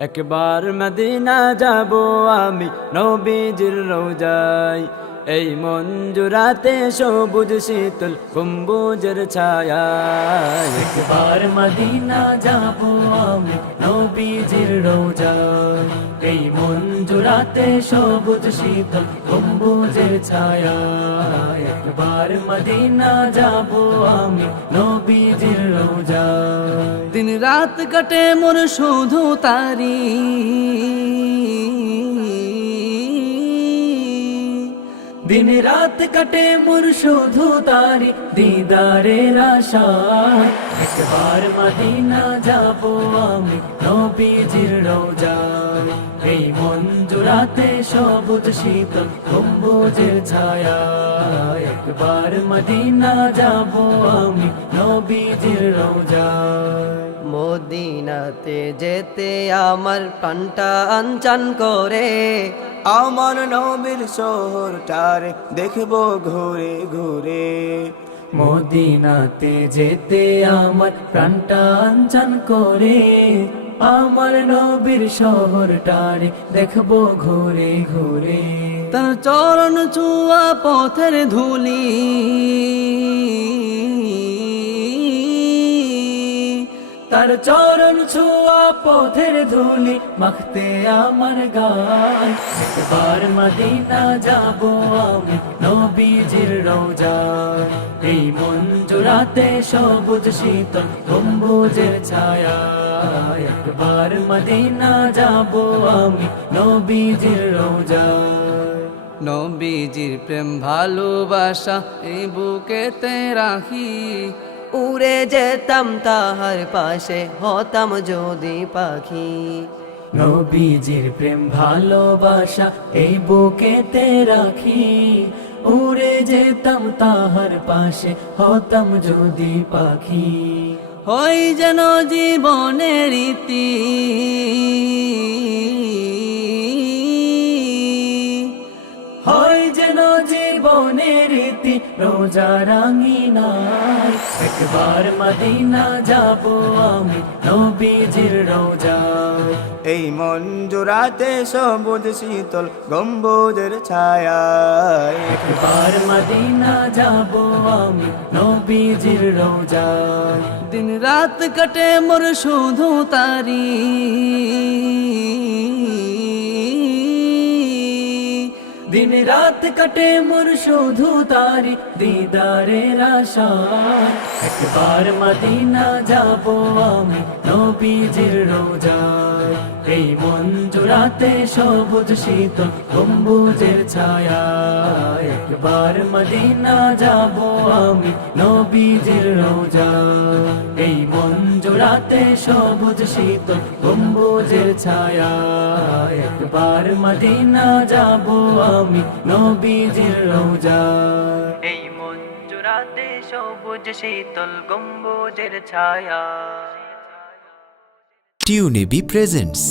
একবার মদিনা যাব আমি নবীজির রওজায়, এই মঞ্জুরাতে সবুজ শীতল গম্বুজের ছায়ায়। একবার মদিনা যাব আমি নবীজির রওজায়, এই মঞ্জুরাতে সবুজ শীতল গম্বুজের ছায়ায়। একবার মদিনা যাব আমি নবীজির রওজায়। দিন রাত কাটে মোর শুধু তারি, দিন রাত কাটে মোর শুধু তারি দিদারের আশায়। একবার মদিনা যাব আমি নবীজির রওজায়, এই মঞ্জুরাতে সবুজ শীতল গম্বুজের ছায়ায়। একবার মদিনা যাব আমি নবীজির রওজায়। মদিনাতে যেতে আমার প্রাণটা আনচান করে, আমার নবীর শহরটার দেখবো ঘুরে ঘুরে। মদিনাতে যেতে আমার প্রাণটা আনচান করে, আমার নবীর শহরটারে দেখবো ঘুরে ঘুরে। তার চরণ চুয়া পথের ধুলি, তার চরণ ছোঁয়া পথের ধুলি মাখতে আমার গায়। একবার মদিনা যাব আমি নবীজির রওজায়, এই মঞ্জুরাতে সবুজ শীতল গম্বুজের ছায়ায়। একবার মদিনা যাব আমি নবীজির রওজায়। নবীজির প্রেম ভালোবাসা এই বুকেতে রাখি, উড়ে যেতাম তাহার পাশে হতাম যদি পাখি। নবীজির প্রেম ভালোবাসা এই বুকেতে রাখি, উড়ে যেতাম তাহার পাশে হতাম যদি পাখি। হই যেন জীবনের রীতি, হয় যেন জীবনের রীতি রোজা রাঙিনায়। একবার মদিনা যাব আমি নবীজির রওজায়, এই মঞ্জুরাতে সবুজ শীতল গম্বুজের ছায়ায়। একবার মদিনা যাব আমি নবীজির রওজায়। দিন রাত কাটে মোর শুধু তারি, দিন রাত কাটে মোর শুধু তারি দিদারের আশায়। একবার মদিনা যাব আমি নবীজির রওজায়, এই মঞ্জুরাতে সবুজ শীতল গম্বুজের ছায়ায়। একবার মদিনা যাব আমি নবীজির রওজায়, এই মঞ্জুরাতে সবুজ শীতল গম্বুজের ছায়ায়। একবার মদিনা যাব আমি নবীজির রওজায়, এই মঞ্জুরাতে সবুজ শীতল গম্বুজের ছায়া। টিউনিবি প্রেজেন্টস।